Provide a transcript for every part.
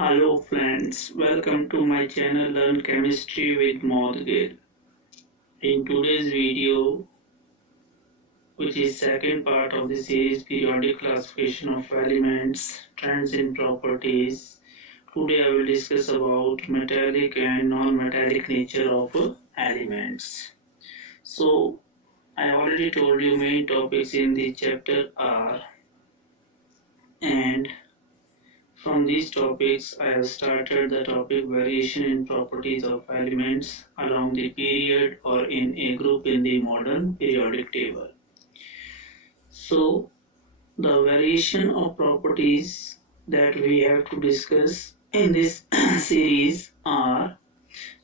Hello friends, welcome to my channel Learn Chemistry with Modgil. In today's video, which is second part of the series Periodic Classification of Elements, Trends in Properties, today I will discuss about metallic and non-metallic nature of elements. So, I already told you main topics in the chapter are, and from these topics, I have started the topic variation in properties of elements along the period or in a group in the modern periodic table. So, the variation of properties that we have to discuss in this series are,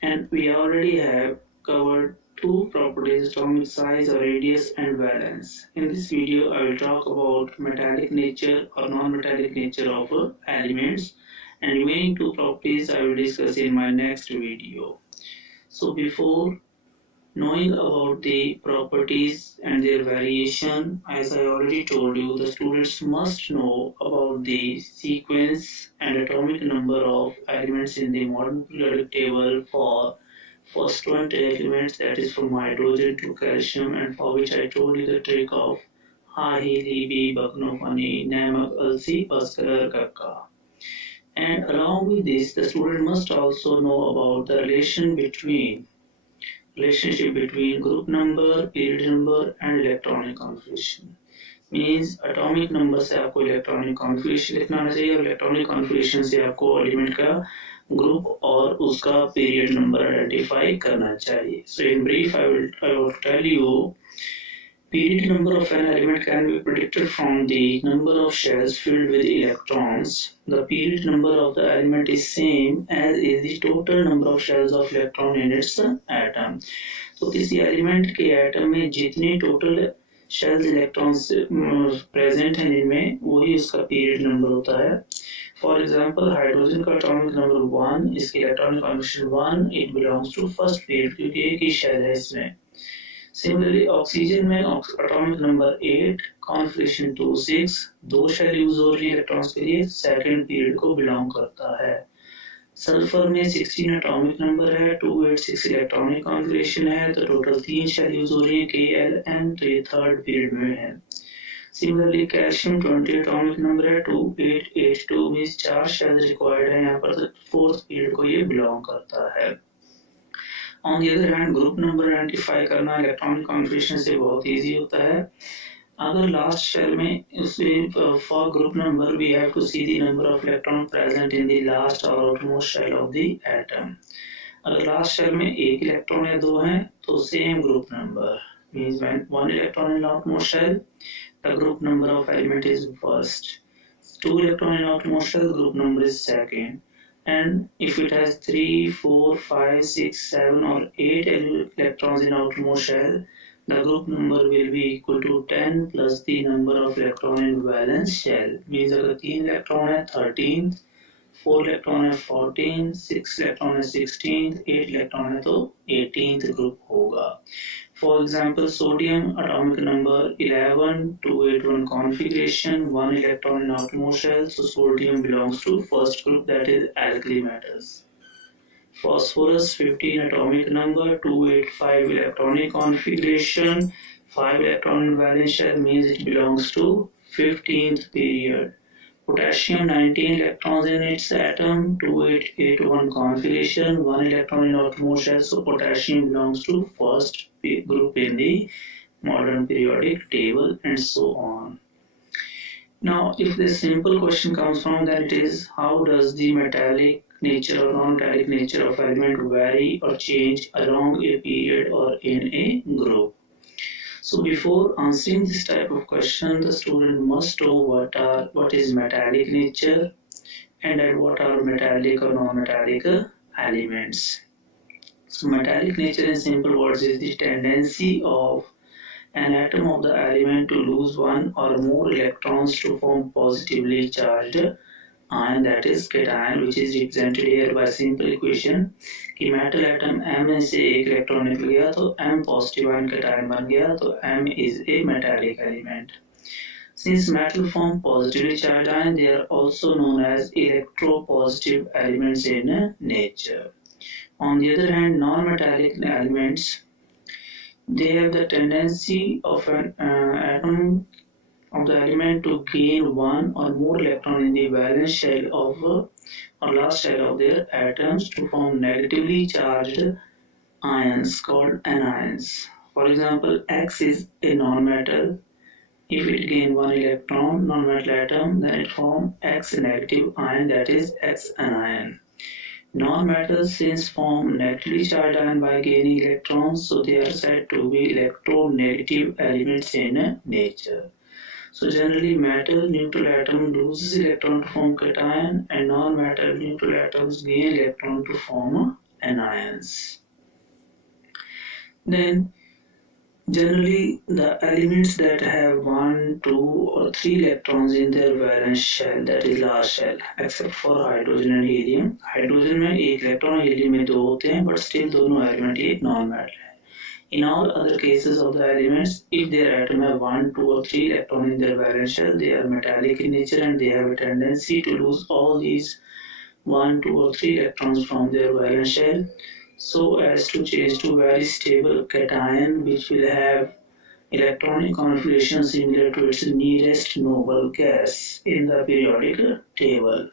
and we already have covered two properties: atomic size or radius and valence. In this video I will talk about metallic nature or non-metallic nature of elements, and remaining two properties I will discuss in my next video. So before knowing about the properties and their variation, as I already told you, the students must know about the sequence and atomic number of elements in the modern periodic table for first 20 elements, that is from hydrogen to calcium, and for which I told you the trick of Hahi, Libi, Baknofani, Namak, Alsi, Pascarer, Kakka. And along with this, the student must also know about the relationship between group number, period number and electronic configuration. Means atomic number से आपको electronic configuration लिखना आना चाहिए और electronic configuration से आपको element का group और उसका पीरियड नंबर आइडेंटिफाई करना चाहिए. So in brief, I will tell you, period number of an element can be predicted from the number of shells filled with electrons. The period number of the element is same as is the total number of shells of electron in its atom. तो किसी element के atom में जितने total shells electrons present हैं इनमें, वही उसका period number होता है. फॉर एग्जांपल हाइड्रोजन का एटॉमिक नंबर 1, इसकी electronic configuration 1, it belongs to first period क्योंकि एक ही शेल है इसमें. सिमिलरली ऑक्सीजन में एटॉमिक नंबर 8, कॉन्फ़िगरेशन 2 6, दो शेल यूज हो रही है इलेक्ट्रॉन्स के लिए, सेकंड पीरियड को बिलोंग करता है. सल्फर में 16 एटॉमिक नंबर है, 286 इलेक्ट्रॉनिक कॉन्फ़िगरेशन है, तो टोटल 3 शेल यूज हो रही है KLN, तो ये थर्ड पीरियड में है. सिमिलरली कैल्शियम 20 एटॉमिक नंबर है, 2882 मींस 4 शेल रिक्वायर्ड है यहाँ पर, तो फोर्थ पीरियड को ये बिलोंग करता है. On the other hand group number identify करना इलेक्ट्रॉनिक कॉन्फ़िगरेशन से बहुत इजी होता है. अगर लास्ट शेल में for group number we have to see the number of electron present in the last or outermost shell of the atom. अगर last shell में एक इलेक्ट्रॉन या दो हैं तो same group number, means when one electron in outermost shell, the group number of element is first. Two electron in outermost shell, group number is second. And if it has 3, 4, 5, 6, 7 or 8 electrons in outermost shell, the group number will be equal to 10 plus the number of electron in valence shell. Means अगर 3 electron है 13th, 4 electron है 14th, 6 electron है 16th, 8 electron है तो 18th group होगा. For example, sodium atomic number 11, 281 configuration, 1 electron in outermost shell, so sodium belongs to first group, that is alkali metals. Phosphorus 15 atomic number, 285 electronic configuration, 5 electron in valence shell, means it belongs to 15th period. Potassium 19 electrons in its atom, 2881 configuration, 1 electron in outermost shell, so potassium belongs to first group in the modern periodic table, and so on. Now if this simple question comes from, then it is how does the metallic nature or non-metallic nature of element vary or change along a period or in a group. So before answering this type of question, the student must know what is metallic nature and what are metallic or non-metallic elements. So metallic nature in simple words is the tendency of an atom of the element to lose one or more electrons to form positively charged ion, that is cation, which is represented here by simple equation कि metal atom M में से एक electron निकल गया तो M positive ion cation बन गया, तो M is a metallic element. Since metal form positively charged ions, they are also known as electropositive elements in nature. On the other hand, non-metallic elements, they have the tendency of an atom of the element to gain one or more electron in the valence shell of or last shell of their atoms to form negatively charged ions called anions. For example, X is a nonmetal. If it gains one electron, nonmetal atom, then it forms X negative ion, that is X anion. Non-metals since form negatively charged ion by gaining electrons, so they are said to be electronegative elements in nature. So generally metal neutral atom loses electron to form cation and non-metal neutral atoms gain electron to form anions. Then generally the elements that have 1, 2 or 3 electrons in their valence shell, that is last shell, except for hydrogen and helium. Hydrogen में एक electron और helium में 2 होते हैं, but still दोनों element एक non-metal है. In all other cases of the elements, if their atom have 1, 2 or 3 electrons in their valence shell, they are metallic in nature and they have a tendency to lose all these 1, 2 or 3 electrons from their valence shell so as to change to very stable cation which will have electronic configuration similar to its nearest noble gas in the periodic table.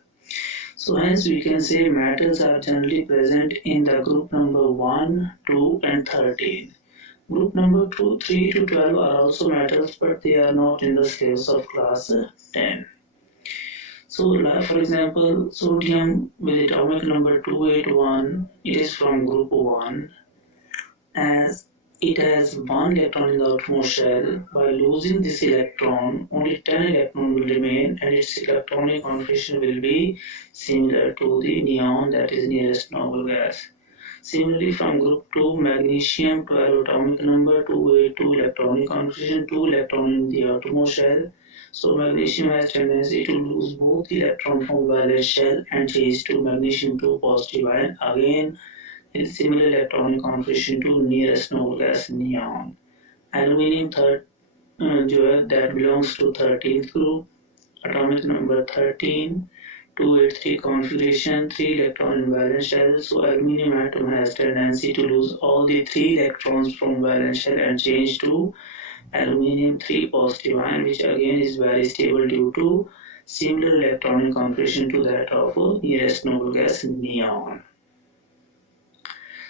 So hence we can say metals are generally present in the group number 1, 2 and 13. Group number 2, 3 to 12 are also metals, but they are not in the scales of class 10. So, for example, sodium with atomic number 281, it is from group 1, as it has 1 electron in the outermost shell. By losing this electron, only 10 electrons will remain, and its electronic configuration will be similar to the neon, that is nearest noble gas. Similarly, from group 2, magnesium 12 atomic number 282 electronic configuration, 2 electrons in the outermost shell. So magnesium has tendency to lose both electron from valence shell and change to magnesium 2 positive ion, again with similar electronic configuration to nearest noble gas neon. Aluminium that belongs to 13th group, atomic number 13. 283 configuration, 3 electron in valence shell, so aluminum atom has tendency to lose all the 3 electrons from valence shell and change to aluminium 3 positive ion, which again is very stable due to similar electronic configuration to that of nearest noble gas neon.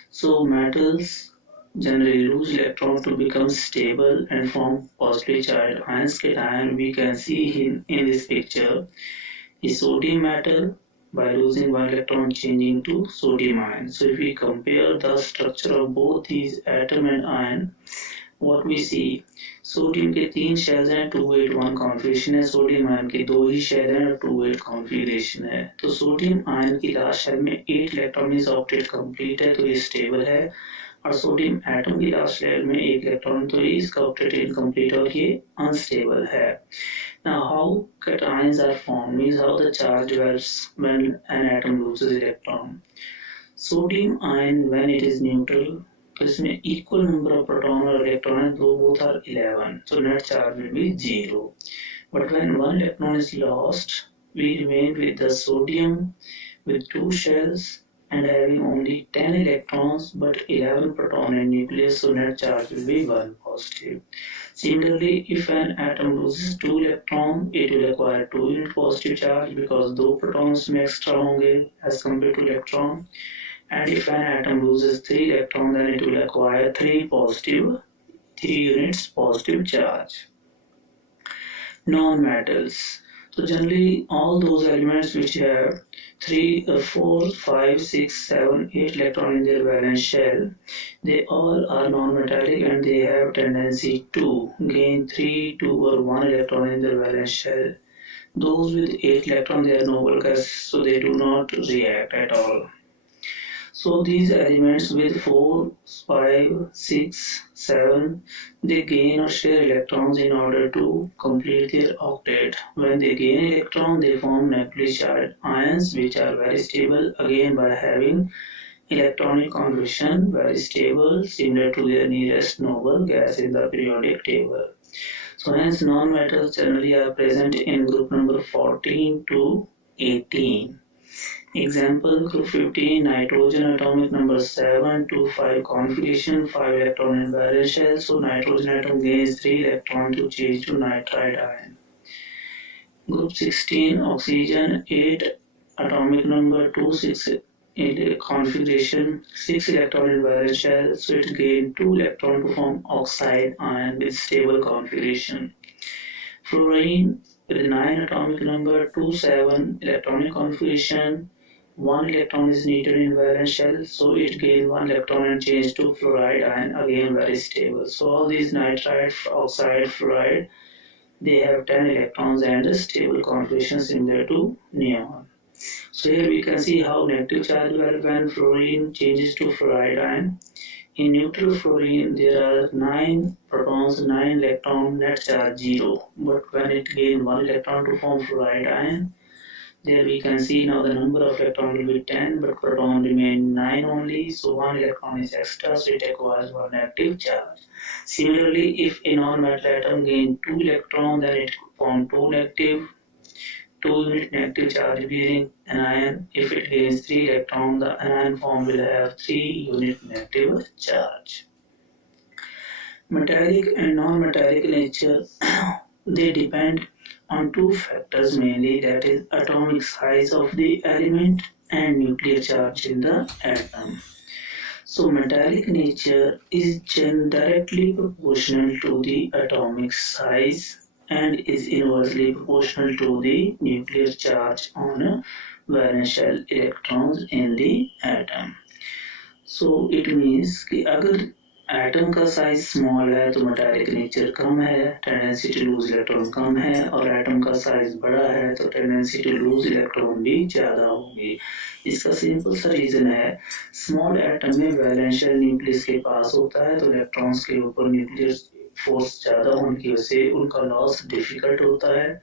So metals generally lose electrons to become stable and form positively charged ions cation. We can see in this picture the sodium metal by losing 1 electron changing to sodium ion. So if we compare the structure of both these atom and ion, what we see, sodium के 3 shells हैं, 281 configuration है, sodium ion के 2 ही shell हैं और 28 configuration है. तो sodium ion की last shell में 8 इलेक्ट्रॉन इज ऑक्टेट कंप्लीट है, तो ये स्टेबल है, और सोडियम एटम की लास्ट शेल में 1 इलेक्ट्रॉन तो इसका ऑक्टेट इनकम्प्लीट और ये अनस्टेबल है. Now how cations are formed means how the charge develops when an atom loses electron. Sodium ion when it is neutral, तो इसमें equal number of proton और electron है, तो both are 11, so net charge will be 0. But when 1 electron is lost, we remain with the sodium with 2 shells and having only 10 electrons but 11 proton and nucleus, so net charge will be 1 positive. Similarly, if an atom loses 2 electrons, it will acquire 2 unit positive charge because 2 protons में extra होंगे as compared to electron. And if an atom loses 3 electrons, then it will acquire 3 units positive charge. Non-metals. So generally all those elements which have 3, 4, 5, 6, 7, 8 electrons in their valence shell, they all are non-metallic and they have tendency to gain 3, 2 or 1 electron in their valence shell. Those with 8 electrons, they are noble gases, so they do not react at all. So these elements with 4, 5, 6, 7, they gain or share electrons in order to complete their octet. When they gain electron, they form negatively charged ions which are very stable, again by having electronic configuration very stable, similar to their nearest noble gas in the periodic table. So hence non-metals generally are present in group number 14 to 18. Example, group 15, nitrogen, atomic number 7 to 5 configuration, 5 electron in valence shell. So nitrogen atom gains 3 electron to change to nitride ion. Group 16, oxygen, 8 atomic number 2, 6 configuration, 6 electron in valence shell. So it gains 2 electron to form oxide ion with stable configuration. Fluorine with 9 atomic number, 2, 7 electronic configuration, 1 electron is needed in valence shell, so it gains 1 electron and changes to fluoride ion, again very stable. So all these nitride, oxide, fluoride, they have 10 electrons and a stable configuration similar to neon. So here we can see how negative charge develops when fluorine changes to fluoride ion. In neutral fluorine, there are 9 protons, 9 electrons, net charge 0. But when it gains 1 electron to form fluoride ion, there we can see now the number of electrons will be 10, but proton remain 9 only, so 1 electron is extra, so it acquires 1 negative charge. Similarly, if a non-metal atom gains 2 electrons, then it forms 2 negative, 2 unit negative charge bearing anion. If it gains 3 electrons, the anion form will have 3 unit negative charge. Metallic and non-metallic nature, they depend on two factors mainly, that is atomic size of the element and nuclear charge in the atom. So metallic nature is directly proportional to the atomic size and is inversely proportional to the nuclear charge on valence shell electrons in the atom. So it means कि अगर atom का size small है तो metallic nature कम है, tendency to lose electron कम है, और atom का size बड़ा है तो टेंडेंसी टू लूज इलेक्ट्रॉन भी ज़्यादा होंगे. इसका सिंपल सा रीज़न है, स्मॉल एटम में वैलेंस शेल न्यूक्लियस के पास होता है तो इलेक्ट्रॉन्स के ऊपर न्यूक्लियर फोर्स ज़्यादा होने की वजह से उनका लॉस डिफिकल्ट होता है,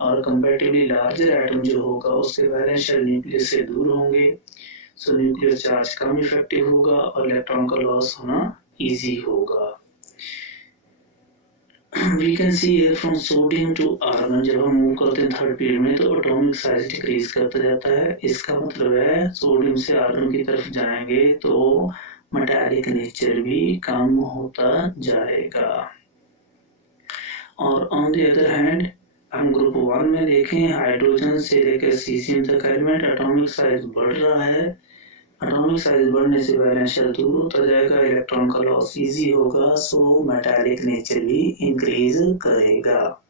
और कंपैरेटिवली लार्जर एटम जो होगा उसके वैलेंस शेल न्यूक्लियस से दूर होंगे, सो न्यूक्लियर चार्ज कम इफेक्टिव होगा और इलेक्ट्रॉन का लॉस होना इजी होगा. We can see here from sodium to argon, जब हम मूव करते हैं थर्ड पीरियड में तो एटॉमिक साइज डिक्रीज करता जाता है. इसका मतलब है सोडियम से आर्गन की तरफ जाएंगे तो मेटालिक नेचर भी कम होता जाएगा. और ऑन द अदर हैंड हम ग्रुप 1 में देखें, हाइड्रोजन से लेकर सीजियम तक एलिमेंट एटॉमिक साइज बढ़ रहा है. एटॉमिक साइज बढ़ने से वैलेंस शेल दूर होता जाएगा, इलेक्ट्रॉन का लॉस इजी होगा, सो मेटालिक नेचर भी इंक्रीज करेगा.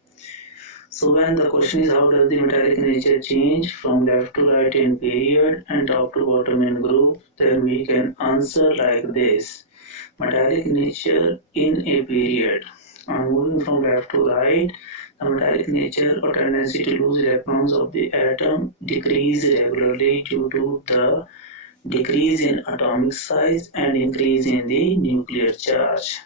So when the question is how does the metallic nature change from left to right in period and top to bottom in group, then we can answer like this. Metallic nature in a period. On moving from left to right, the metallic nature or tendency to lose electrons of the atom decrease regularly due to the decrease in atomic size and increase in the nuclear charge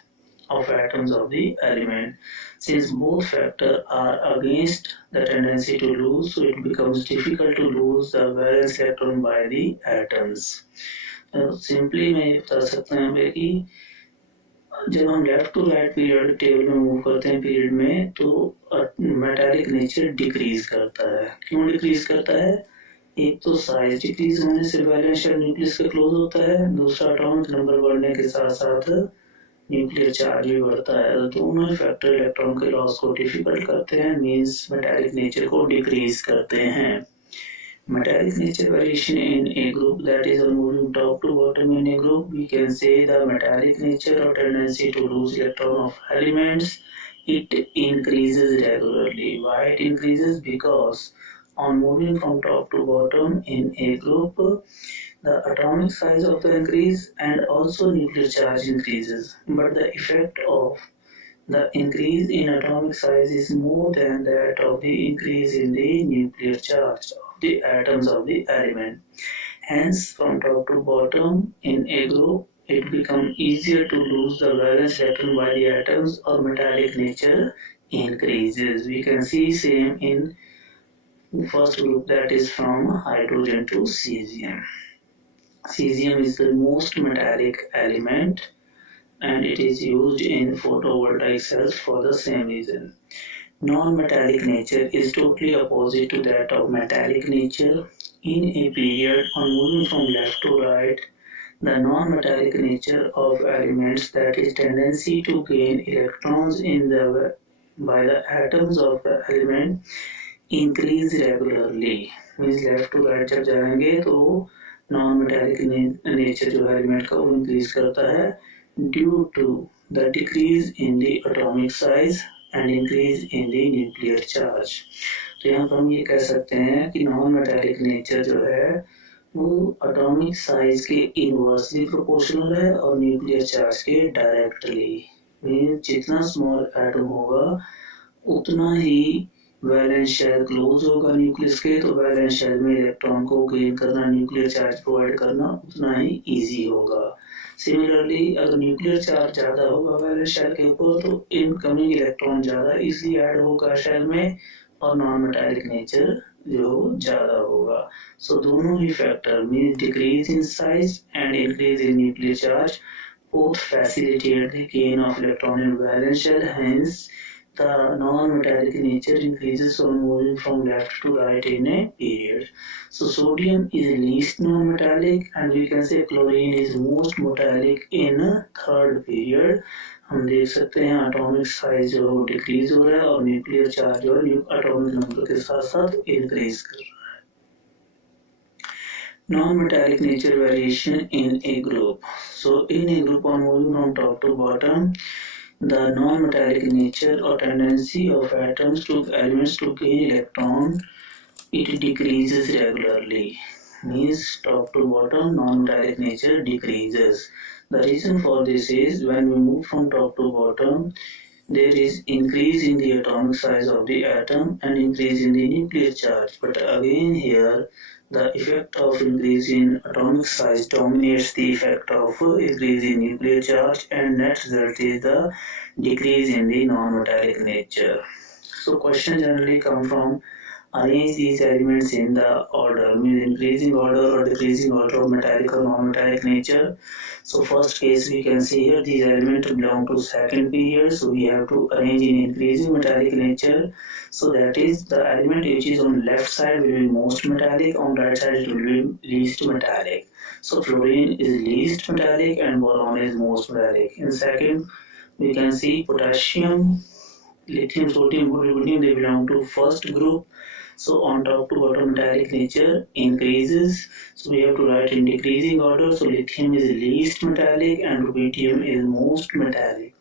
of atoms of the element. Since both factors are against the tendency to lose, so it becomes difficult to lose the valence electron by the atoms. Simply मैं बता सकता हूँ कि जब हम left to right period table में move करते हैं पीरियड में तो मेटालिक नेचर डिक्रीज करता है. क्यों डिक्रीज करता है? एक तो साइज डिक्रीज होने से वैलेंस शेल न्यूक्लियस के क्लोज होता है, दूसरा एटॉमिक नंबर बढ़ने के साथ साथ न्यूक्लियर चार्ज भी बढ़ता है. तो दोनों फैक्टर इलेक्ट्रॉन के लॉस को डिफिकल्ट करते हैं, मींस मेटालिक नेचर को डिक्रीज करते हैं. Metallic nature variation in a group, that is moving top to bottom in a group, we can say the metallic nature or tendency to lose electron of elements, it increases regularly. Why it increases? Because on moving from top to bottom in a group, the atomic size of the increase and also nuclear charge increases, but the effect of the increase in atomic size is more than that of the increase in the nuclear charge of the atoms of the element. Hence, from top to bottom in a group, it becomes easier to lose the valence electron by the atoms or metallic nature increases. We can see same in first group, that is from hydrogen to cesium. Cesium is the most metallic element and it is used in photovoltaic cells for the same reason. Non-metallic nature is totally opposite to that of metallic nature. In a period on moving from left to right, the non-metallic nature of elements, that is tendency to gain electrons by the atoms of the element, increase regularly. Means left to right जब जाएंगे तो non-metallic nature जो element का वो increase करता है due to the decrease in the atomic size and increase in the nuclear charge. तो यहाँ पर हम ये कह सकते हैं कि नॉन मेटालिक नेचर जो है वो एटॉमिक साइज के इनवर्सली प्रोपोर्शनल है और न्यूक्लियर चार्ज के डायरेक्टली। जितना स्मॉल एटम होगा उतना ही वैलेंस शेल क्लोज होगा न्यूक्लियस के, तो वैलेंस शेल में इलेक्ट्रॉन को गेन करना, न्यूक्लियर चार्ज प्रोवाइड करना उतना ही इजी होगा। सिमिलरली अगर न्यूक्लियर चार्ज ज्यादा होगा वैलेंस शेल के ऊपर तो इनकमिंग इलेक्ट्रॉन ज्यादा इजीली ऐड होगा शेल में और नॉन मेटालिक नेचर जो ज्यादा होगा। सो दोनों ही factor mean decrease in size and increase in nuclear charge both facilitate the gain of electron in valence shell. Hence the non-metallic nature increases on moving from left to right in a period. So sodium is least non-metallic and we can say chlorine is most metallic in a third period. हम देख सकते हैं atomic size जो decrease हो रहा है और nuclear charge जो है एटॉमिक नंबर के साथ साथ इंक्रीज कर रहा है। Non-metallic nature variation in a group. So in a group on moving from top to bottom, the non-metallic nature or tendency of atoms to elements to gain electron, it decreases regularly. Means top to bottom non-metallic nature decreases. The reason for this is when we move from top to bottom, there is increase in the atomic size of the atom and increase in the nuclear charge. But again here, the effect of increase in atomic size dominates the effect of increase in nuclear charge, and net result is the decrease in the non-metallic nature. So questions generally come from arrange these elements in the order, means increasing order or decreasing order of metallic or non-metallic nature. So first case we can see here these elements belong to second period, so we have to arrange in increasing metallic nature. So that is the element which is on left side will be most metallic, on right side it will be least metallic. So fluorine is least metallic and boron is most metallic. In second we can see potassium, lithium, sodium, rubidium, they belong to first group. So on top to bottom metallic nature increases. So we have to write in decreasing order. So lithium is least metallic and rubidium is most metallic.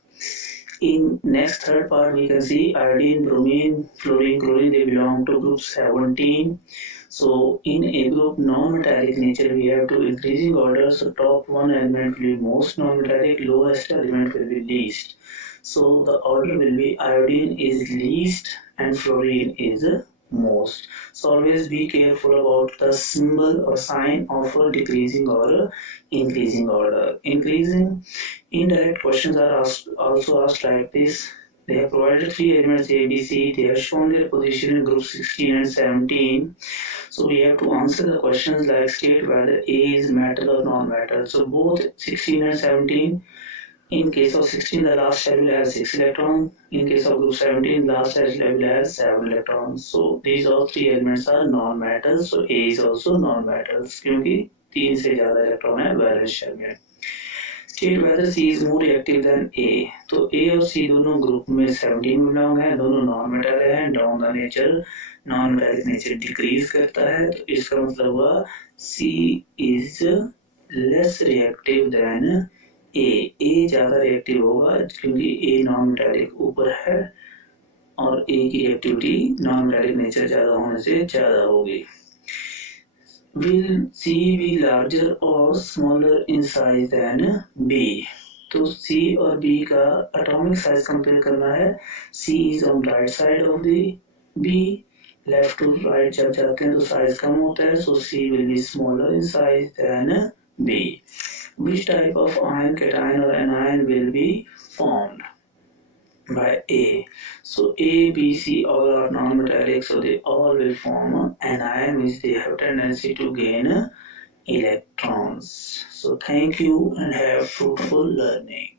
In next third part we can see iodine, bromine, fluorine, chlorine, they belong to group 17. So in a group non-metallic nature we have to increasing order. So top one element will be most non-metallic, lowest element will be least. So the order will be iodine is least and fluorine is most. So always be careful about the symbol or sign of a decreasing or increasing order. Increasing indirect questions are also asked like this. They have provided three elements A, B, C. They have shown their position in group 16 and 17. So we have to answer the questions like state whether A is metal or non-metal. So both 16 and 17. In case of 16, the last shell will have 6 electrons. In case of group 17, last shell will have 7 electrons. So these all three elements are non-metals. So A is also non-metals क्योंकि 3 से ज़्यादा electron है valence shell में. State whether C is more reactive than A. तो A और C दोनों group में 17 में बिलोंग है, दोनों non-metal है. Down the nature, non-metallic nature decrease करता है. तो इसका मतलब हुआ C is less reactive than ए ज्यादा रिएक्टिव होगा क्योंकि ए नॉन मेटालिक ऊपर है और ए की रिएक्टिविटी नॉन मेटालिक नेचर ज्यादा होने से ज्यादा होगी. Will C be larger or smaller in size than B? तो C और B का एटॉमिक साइज कंपेयर करना है. C is on right side of the B, left to right जब जाते हैं तो साइज कम होता है. So C will be smaller in size than B. Which type of ion, cation or anion will be formed by A? So A, B, C all are non-metallic, so they all will form anion, which they have tendency to gain electrons. So thank you and have fruitful learning.